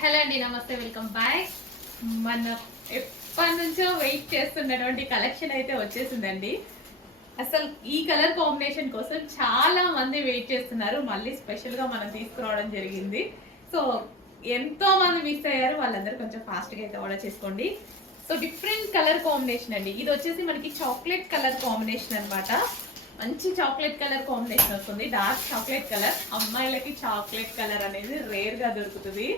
Hello అండి, నమస్తే, welcome back. మన ఎప్పటి నుంచో వెయిట్ చేస్తున్నటువంటి కలెక్షన్ అయితే వచ్చేసిందండి. అసలు ఈ కలర్ కాంబినేషన్ కోసం చాలా మంది వెయిట్ చేస్తున్నారు. మళ్ళీ స్పెషల్ గా మనం తీసుకురావడం జరిగింది. సో ఎంతో మంది మిస్ అయ్యారు, వాళ్ళందరూ కొంచెం ఫాస్ట్ గా అయితే ఆర్డర్ చేసుకోండి. సో డిఫరెంట్ కలర్ కాంబినేషన్ అండి. ఇది వచ్చేసి మనకి చాక్లెట్ కలర్ కాంబినేషన్ అన్నమాట. మంచి చాక్లెట్ కలర్ కాంబినేషన్ వస్తుంది, డార్క్ చాక్లెట్ కలర్. అమ్మాయిలకి చాక్లెట్ కలర్ అనేది రేర్ గా దొరుకుతుంది.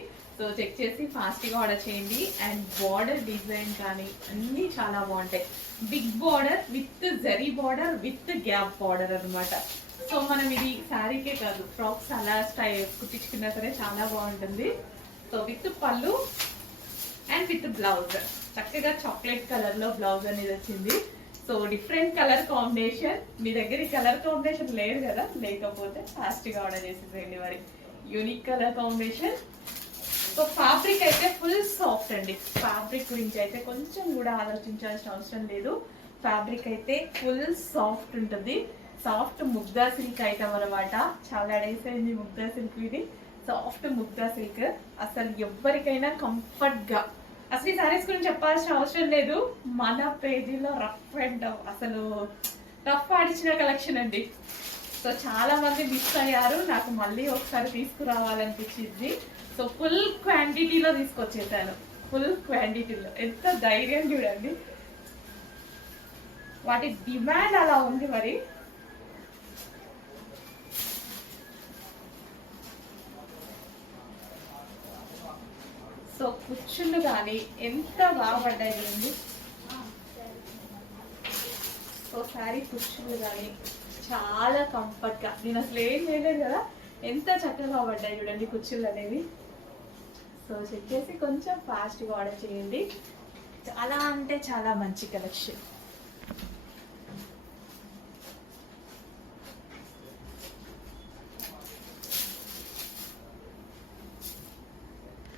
సో చెక్ చేసి ఫాస్ట్గా ఆర్డర్ చేయండి. అండ్ బార్డర్ డిజైన్ కానీ అన్నీ చాలా బాగుంటాయి. Big border with zari border with gap border అనమాట. సో మనం ఇది శారీకే కాదు, ఫ్రాక్స్ అలా స్టైల్ కుట్టించుకున్నా సరే చాలా బాగుంటుంది. సో విత్ పళ్ళు అండ్ విత్ బ్లౌజ్ చక్కగా చాక్లెట్ కలర్లో బ్లౌజ్ అనేది వచ్చింది. So different colour combination. మీ దగ్గర ఈ కలర్ కాంబినేషన్ లేదు కదా, లేకపోతే ఫాస్ట్గా ఆర్డర్ చేసేసేయండి. మరి unique colour combination. So fabric అయితే ఫుల్ సాఫ్ట్ అండి. ఫ్యాబ్రిక్ గురించి అయితే కొంచెం కూడా ఆలోచించాల్సిన అవసరం లేదు. ఫ్యాబ్రిక్ అయితే ఫుల్ సాఫ్ట్ ఉంటుంది. సాఫ్ట్ ముగ్దా సిల్క్ ఐటమ్ అనమాట. చాలా డేస్ అయింది ముగ్దా సిల్క్. ఇది సాఫ్ట్ ముగ్దా సిల్క్. అసలు ఎవరికైనా కంఫర్ట్ గా, అసలు ఈ సారీస్ గురించి చెప్పాల్సిన అవసరం లేదు. మన పేజీలో రఫ్ అండ్ అసలు రఫ్ ఆడిచిన కలెక్షన్ అండి. సో చాలా మంది మిస్ అయ్యారు, నాకు మళ్ళీ ఒకసారి తీసుకురావాలనిపించింది. సో ఫుల్ క్వాంటిటీలో తీసుకొచ్చేసాను. ఫుల్ క్వాంటిటీలో ఎంత ధైర్యం చూడండి. వాటి డిమాండ్ అలా ఉంది. మరి సో కుచ్చుళ్ళు కానీ ఎంత బాగా పడ్డాయి చూడండి. సో శారీ కుచ్చుళ్ళు కానీ చాలా కంఫర్ట్ గా, నేను అసలు ఏం చేయలేదు కదా, ఎంత చక్కగా పడ్డాయి చూడండి కుచ్చుళ్ళు అనేవి. సో చెక్ చేసి కొంచెం ఫాస్ట్గా ఆర్డర్ చేయండి. చాలా అంటే చాలా మంచి కలెక్షన్.